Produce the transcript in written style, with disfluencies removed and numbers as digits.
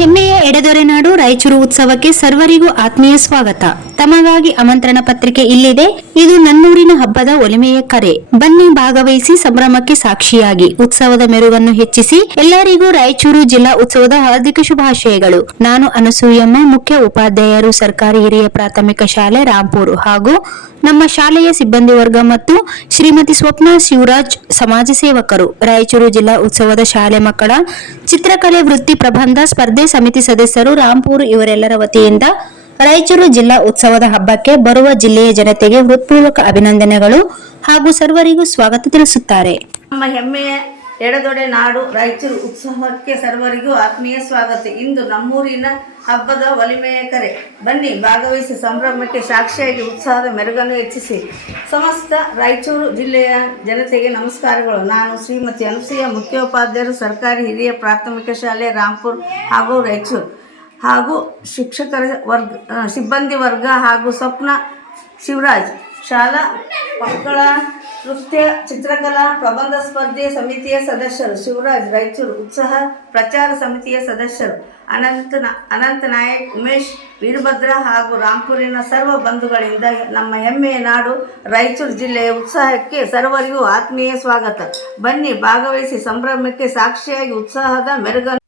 ಹೆಮ್ಮೆಯ ಎಡೆದೊರೆ ನಾಡು ರಾಯಚೂರು ಉತ್ಸವಕ್ಕೆ ಸರ್ವರಿಗೂ ಆತ್ಮೀಯ ಸ್ವಾಗತ. ತಮಗಾಗಿ ಆಮಂತ್ರಣ ಪತ್ರಿಕೆ ಇಲ್ಲಿದೆ. ಇದು ನನ್ನೂರಿನ ಹಬ್ಬದ ಒಲಿಮೆಯ ಕರೆ. ಬನ್ನಿ ಭಾಗವಹಿಸಿ ಸಂಭ್ರಮಕ್ಕೆ ಸಾಕ್ಷಿಯಾಗಿ ಉತ್ಸವದ ಮೆರುಗನ್ನು ಹೆಚ್ಚಿಸಿ. ಎಲ್ಲರಿಗೂ ರಾಯಚೂರು ಜಿಲ್ಲಾ ಉತ್ಸವದ ಹಾರ್ದಿಕ ಶುಭಾಶಯಗಳು. ನಾನು ಅನಸೂಯಮ್ಮ, ಮುಖ್ಯ ಉಪಾಧ್ಯಾಯರು, ಸರ್ಕಾರಿ ಹಿರಿಯ ಪ್ರಾಥಮಿಕ ಶಾಲೆ ರಾಂಪುರ ಹಾಗೂ ನಮ್ಮ ಶಾಲೆಯ ಸಿಬ್ಬಂದಿ ವರ್ಗ ಮತ್ತು ಶ್ರೀಮತಿ ಸ್ವಪ್ನ ಶಿವರಾಜ್ ಸಮಾಜ ಸೇವಕರು. ರಾಯಚೂರು ಜಿಲ್ಲಾ ಉತ್ಸವದ ಶಾಲೆ ಮಕ್ಕಳ ಚಿತ್ರಕಲೆ ವೃತ್ತಿ ಪ್ರಬಂಧ ಸ್ಪರ್ಧೆ ಸಮಿತಿ ಸದಸ್ಯರು ರಾಂಪುರ ಇವರೆಲ್ಲರ ವತಿಯಿಂದ ರಾಯಚೂರು ಜಿಲ್ಲಾ ಉತ್ಸವದ ಹಬ್ಬಕ್ಕೆ ಬರುವ ಜಿಲ್ಲೆಯ ಜನತೆಗೆ ಹೃತ್ಪೂರ್ವಕ ಅಭಿನಂದನೆಗಳು ಹಾಗೂ ಸರ್ವರಿಗೂ ಸ್ವಾಗತ ತಿಳಿಸುತ್ತಾರೆ. ನಮ್ಮ ಹೆಮ್ಮೆಯ ಎಡೆದೊಡೆ ನಾಡು ರಾಯಚೂರು ಉತ್ಸವಕ್ಕೆ ಸರ್ವರಿಗೂ ಆತ್ಮೀಯ ಸ್ವಾಗತ. ಇಂದು ನಮ್ಮೂರಿನ ಹಬ್ಬದ ಒಲಿಮೆಯ ಕರೆ. ಬನ್ನಿ ಭಾಗವಹಿಸಿ ಸಂಭ್ರಮಕ್ಕೆ ಸಾಕ್ಷಿಯಾಗಿ ಉತ್ಸಾಹದ ಮೆರುಗನ್ನು ಹೆಚ್ಚಿಸಿ. ಸಮಸ್ತ ರಾಯಚೂರು ಜಿಲ್ಲೆಯ ಜನತೆಗೆ ನಮಸ್ಕಾರಗಳು. ನಾನು ಶ್ರೀಮತಿ ಅನಸೂಯ, ಮುಖ್ಯೋಪಾಧ್ಯಾಯರು, ಸರ್ಕಾರಿ ಹಿರಿಯ ಪ್ರಾಥಮಿಕ ಶಾಲೆ ರಾಂಪುರ ಹಾಗೂ ರಾಯಚೂರು ಹಾಗೂ ಶಿಕ್ಷಕರ ವರ್ಗ ಸಿಬ್ಬಂದಿ ವರ್ಗ ಹಾಗೂ ಸ್ವಪ್ನ ಶಿವರಾಜ್ ಶಾಲಾ ಮಕ್ಕಳ ನೃತ್ಯ ಚಿತ್ರಕಲಾ ಪ್ರಬಂಧ ಸ್ಪರ್ಧೆ ಸಮಿತಿಯ ಸದಸ್ಯರು, ಶಿವರಾಜ್ ರಾಯಚೂರು ಉತ್ಸಾಹ ಪ್ರಚಾರ ಸಮಿತಿಯ ಸದಸ್ಯರು, ಅನಂತ ನಾಯಕ್, ಉಮೇಶ್, ವೀರಭದ್ರ ಹಾಗೂ ರಾಂಪುರಿನ ಸರ್ವ ಬಂಧುಗಳಿಂದ ನಮ್ಮ ಹೆಮ್ಮೆಯ ನಾಡು ರಾಯಚೂರು ಜಿಲ್ಲೆಯ ಉತ್ಸಾಹಕ್ಕೆ ಸರ್ವರಿಗೂ ಆತ್ಮೀಯ ಸ್ವಾಗತ. ಬನ್ನಿ ಭಾಗವಹಿಸಿ ಸಂಭ್ರಮಕ್ಕೆ ಸಾಕ್ಷಿಯಾಗಿ ಉತ್ಸಾಹದ ಮೆರುಗನ್ನು